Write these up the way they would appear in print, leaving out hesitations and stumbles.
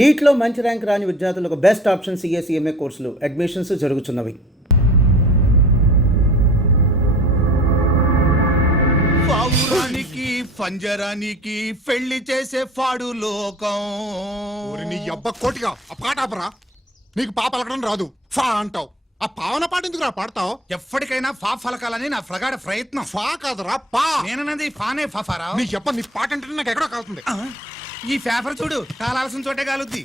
నీట్లో మంచి ర్యాంక్ రాని విద్యార్థులకు బెస్ట్ ఆప్షన్ సిఎస్ఈఎంఏ కోర్సులు అడ్మిషన్స్ జరుగుతున్నవి. పౌరానికి పంజరానికి పెళ్లి చేసే ఫాడు లోకం. నీ అబ్బ కోటిగా ఆ పాట ఆపరా. నీకు పాప పలకడం రాదు, ఫా అంటావు. ఆ పావన పాట ఎందుకు రా పాడతావు? ఎప్పటికైనా ఫా ఫలకాలని నా ప్రగాఢ ప్రయత్నం. ఫా కాదురా పా. నేనన్నది ఫానే ఫాఫారా. నీ అబ్బ నీ పాట అంటే నాకు ఎక్కడో కాలుతుంది. ఈ పేపర్ చూడు, కాలాల్సిన చోటే కాలుద్ది.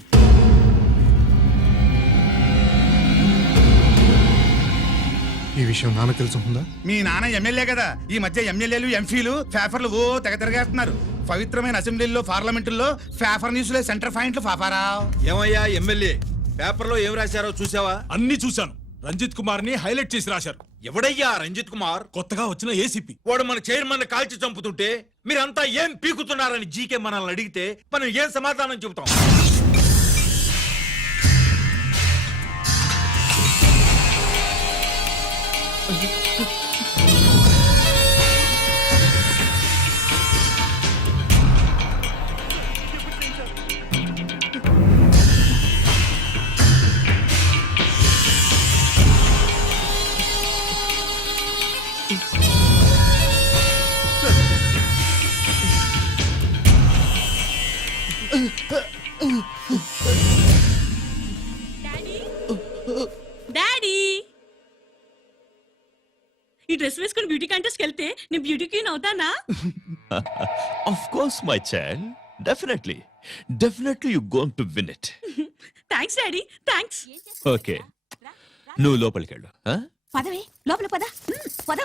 ఈ విషయం నాన్న తెలుసుకుందా? మీ నాన్న ఎమ్మెల్యే కదా, ఈ మధ్య ఎమ్మెల్యేలు ఎంపీలు పేపర్లు ఓ తెగ తిరగేస్తున్నారు. పవిత్రమైన అసెంబ్లీల్లో పార్లమెంటుల్లో పేపర్ న్యూస్లే సెంటర్ పాయింట్లు ఫాఫారా. ఏమయ్యా ఎమ్మెల్యే, పేపర్లో ఏం రాశారో చూసావా? అన్ని చూశాను. రంజిత్ కుమార్ ని హైలైట్ చేసి రాశారు. ఎవడయ్యా రంజిత్ కుమార్? కొత్తగా వచ్చిన ఏసీపీ. వాడు మన చైర్మన్ కాల్చి చంపుతుంటే మీరంతా ఏం పీకుతున్నారని జీకే మనల్ని అడిగితే మనం ఏం సమాధానం చెబుతాం? డాడీ, ఈ డ్రెస్ వేసుకుని బ్యూటీ కాంటెస్ట్ వెళ్తే నేను బ్యూటీ క్వీన్ అవుతానా? Of course, my child. Definitely. Definitely you're going to win it. Thanks daddy, thanks. Okay. నువ్వు లోపలికి వెళ్ళు. పదవే, లోపల పద. పద.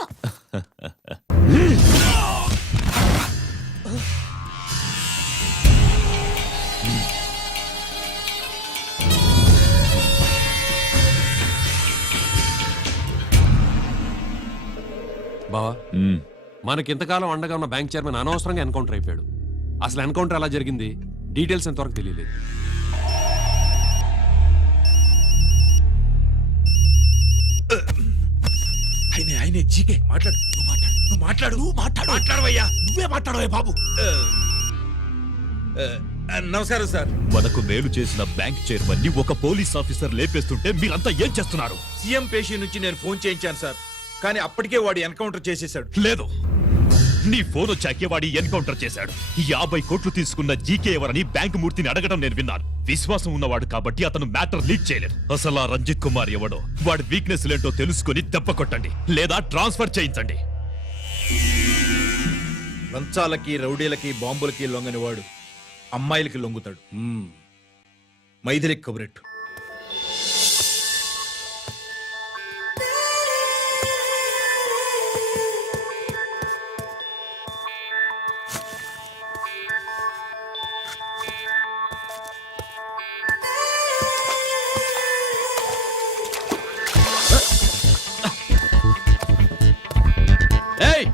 బావా, మనకింతకాలం అండగా ఉన్న బ్యాంక్ చైర్మన్ అనవసరంగా ఎన్కౌంటర్ అయిపోయాడు. అసలు ఎన్కౌంటర్ ఎలా జరిగింది, డీటెయిల్స్ ఎంతవరకు తెలియలేదు. ఆయనే జీకే. మాట్లాడు, మాట్లాడవయ్యా. నువ్వే మాట్లాడవే బాబు. నమస్కారం సార్. మనకు మేలు చేసిన బ్యాంక్ చైర్మన్ ని ఒక పోలీస్ ఆఫీసర్ లేపేస్తుంటే మీరంతా ఏం చేస్తున్నారు? సీఎం పేషీ నుంచి నేను ఫోన్ చేయించాను సార్, కానీ అప్పటికే వాడు ఎన్కౌంటర్ చేసేశాడు. లేదు, నీ ఫోన్ వచ్చాకే వాడి ఎన్కౌంటర్ చేశాడు. 50 కోట్లు తీసుకున్న జీకే ఎవరని బ్యాంకు మూర్తిని అడగడం నేను విన్నాను. విశ్వాసం ఉన్నవాడు కాబట్టి అతను మ్యాటర్ లీక్ చేయలేదు. అసలు ఆ రంజిత్ కుమార్ ఎవడో, వాడి వీక్నెస్ లేంటో తెలుసుకుని దెబ్బ కొట్టండి, లేదా ట్రాన్స్ఫర్ చేయించండి. లంచాలకి, రౌడీలకి, బాంబులకి లొంగని వాడు అమ్మాయిలకి లొంగుతాడు. మైథిలికి కబురెట్టు. ఏయ్,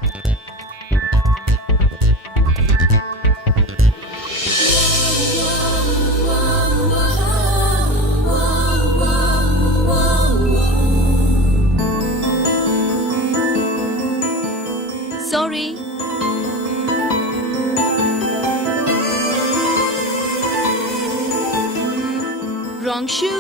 sorry. Wrong shoe.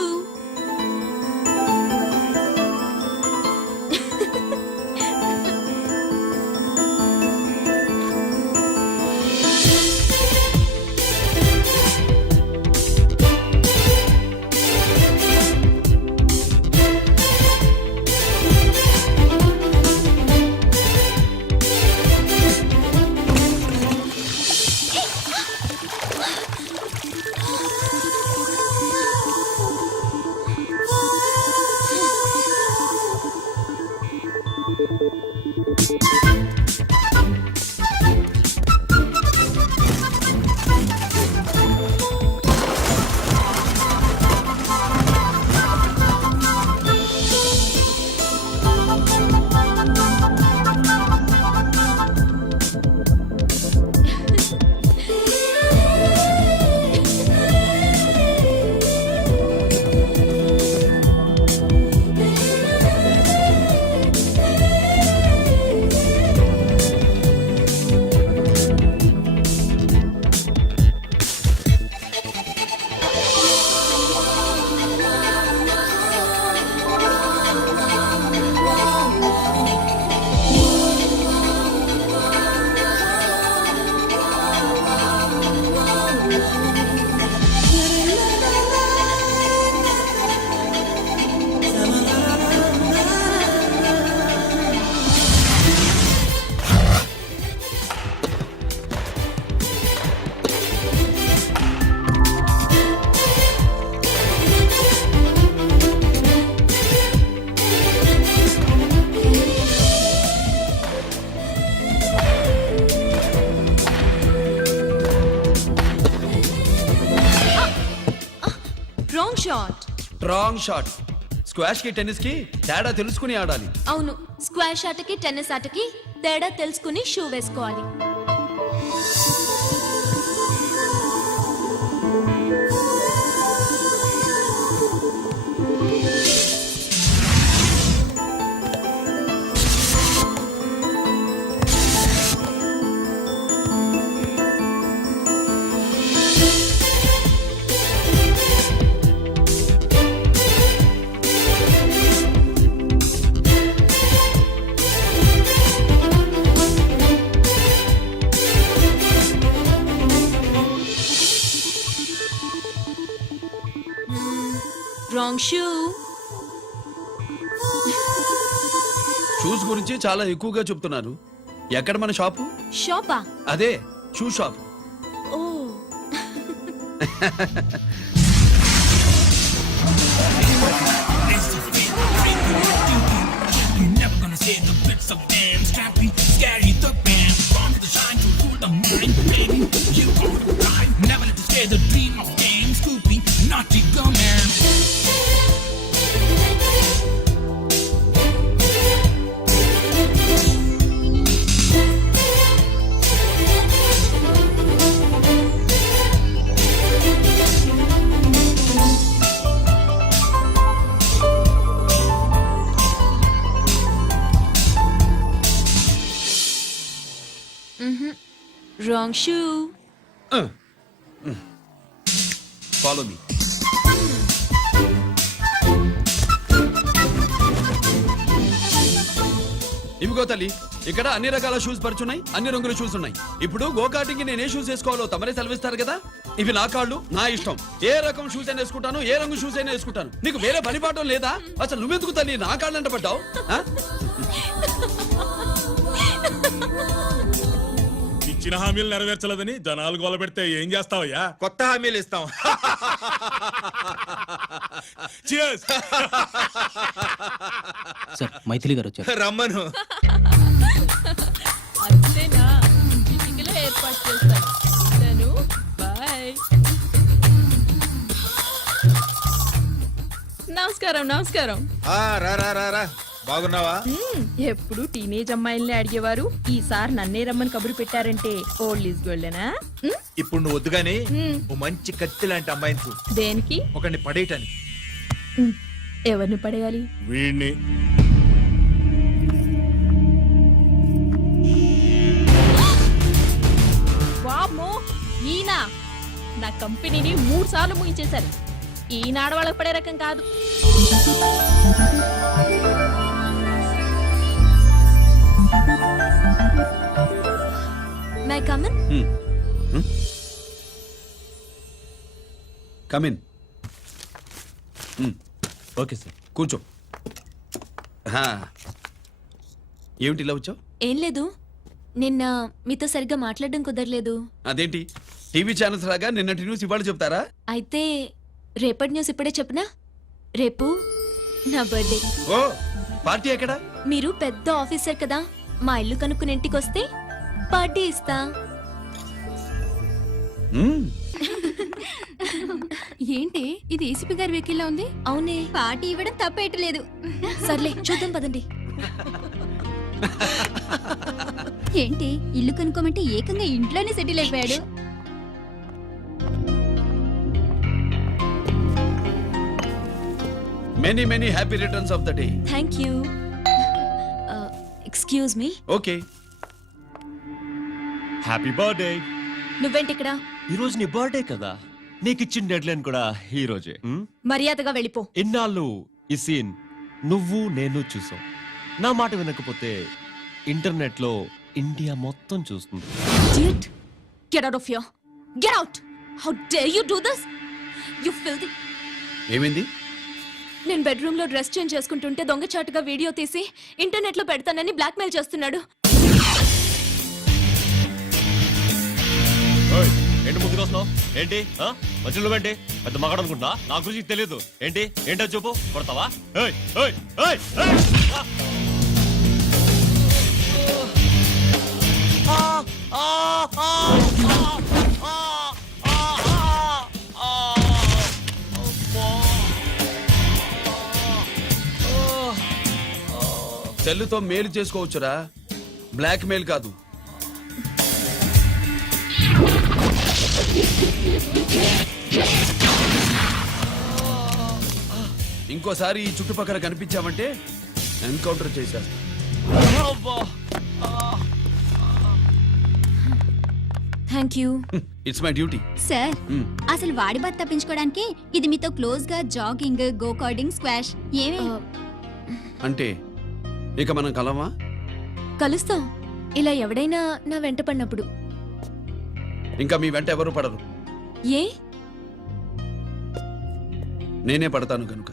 Wrong shot. Wrong shot. Squash కి టెన్నిస్ కి తేడా తెలుసుకుని ఆడాలి. అవును, స్క్వాష్ ఆటకి టెన్నిస్ ఆటకి తేడా తెలుసుకుని షూ వేసుకోవాలి. Wrong shoe. షూస్ గురించి చాలా ఎక్కువగా చెప్తున్నారు. ఎక్కడ మన షాపు? షాపా? అదే షూ షాప్. ఓ. Wrong shoe. Follow me. ఇవిగో తల్లి, ఇక్కడ అన్ని రకాల షూస్ పరుచున్నాయి, అన్ని రంగుల షూస్ ఉన్నాయి. ఇప్పుడు గోకాటింగ్ కి నేను ఏ షూస్ వేసుకోవాలో తమరే సెలవిస్తారు కదా. ఇవి నా కాళ్ళు, నా ఇష్టం. ఏ రకం షూస్ అయినా వేసుకుంటాను, ఏ రంగు షూస్ అయినా వేసుకుంటాను. నీకు వేరే పనిపాఠం లేదా? అసలు నువ్వెందుకు తల్లి నా కాళ్ళు అంట పడ్డావు? ఇచ్చిన హామీలు నెరవేర్చలేదని జనాలు గోల పెడితే ఏం చేస్తావయ్యా? కొత్త హామీలు ఇస్తాం. Cheers. సార్ మైథిలి గారు వచ్చారు. రమ్మను. అంతేనా? చిటికలో ఏర్పాటు చేస్తాను. బాయ్. నమస్కారం. నమస్కారం. రా రా రా రా. బాగున్నావా? ఎప్పుడు టీనేజ్ అమ్మాయిల్ని అడిగేవారు, ఈసారి నన్నే రమ్మని కబురు పెట్టారంటే ఓల్డ్ ఈజ్ గోల్డెనా? ఇప్పుడు నువ్వు వద్దుగాని ఓ మంచి కత్తి లాంటి అమ్మాయిని చూ. దేనికి? ఒకరిని పడేయటానికి. ఎవరిని పడేయాలి? వీడిని. వామ్మో, ఈయన నా కంపెనీని 3 సార్లు ముగించేశారు. ఈయన ఆడవాళ్ళకి పడే రకం కాదు. May I come in? Come in. Okay sir. కూర్చో. ఏమిటి ఇలా వచ్చావు? ఏం లేదు, నిన్న మీతో సరిగ్గా మాట్లాడడం కుదరలేదు. అదేంటి టీవీ ఛానల్స్ లాగా నిన్నటి న్యూస్ ఇవాళ చెప్తారా? అయితే రేపటి న్యూస్ ఇప్పుడే చెప్పనా? రేపు నా బర్త్డే. ఓ, పార్టీ ఎక్కడ? మీరు పెద్ద ఆఫీసర్ కదా, మా ఇల్లు కనుక్కుని ఇంటికి వస్తే పార్టీ ఇస్తా. ఏంటి ఇది? ఏసీపీ గారి వెహికల్లా ఉంది. అవునే, పార్టీ ఇవ్వడం తప్పేయట్లేదు. సర్లే చూద్దాం పదండి. ఏంటి ఇల్లు కనుక్కోమంటే ఏకంగా ఇంట్లోనే సెటిల్ అయిపోయాడు. Many many happy returns of the day. Thank you. Excuse me. Okay. Happy birthday. నువ్వేంటి ఇక్కడ? ఈ రోజు నీ బర్త్డే కదా, నీకు ఇచ్చిన డెడ్ లైన్ కూడా ఈ రోజే. మర్యాదగా వెళ్ళిపో. ఇన్నాళ్ళు ఈ సీన్ నువ్వు నేను చూసాం. నా మాట వినకపోతే ఇంటర్నెట్ లో ఇండియా మొత్తం చూస్తుంది. Idiot! Get out of here! Get out! How dare you do this? You filthy! ఏమైంది? నేను బెడ్రూమ్ లో డ్రెస్ చేంజ్ చేసుకుంటుంటే దొంగచాటుగా వీడియో తీసి ఇంటర్నెట్ లో పెడతానని బ్లాక్మెయిల్ చేస్తున్నాడు. ఏంటి ముందుకు వస్తున్నావు? ఏంటి మధ్యలో ఏంటి? పెద్ద మగాడు అనుకుంటున్నా? నా గురించి తెలియదు ఏంటి? ఏంటో చెప్పు. కొడతావా? ఏయ్, ఏయ్, ఏయ్, ఏయ్! అమ్మా! సెల్లుతో మేలు చేసుకోవచ్చురా, బ్లాక్ మెయిల్ కాదు. ఇంకోసారి ఈ చుట్టుపక్కల కనిపించామంటే ఎన్కౌంటర్ చేసేస్తా. Thank you. It's my duty. Sir అసలు వాడి బాధ తప్పించుకోవడానికి ఇది మీతో క్లోజ్ గా జాగింగ్, గో కార్డింగ్, స్క్వాష్ ఏమే అంటే ఇక మనం కలవా? కలుస్తాం, ఇలా ఎవడైనా నా వెంట పడినప్పుడు. ఇంకా మీ వెంట ఎవరు పడరు, ఏ? నేనే పడతాను కనుక.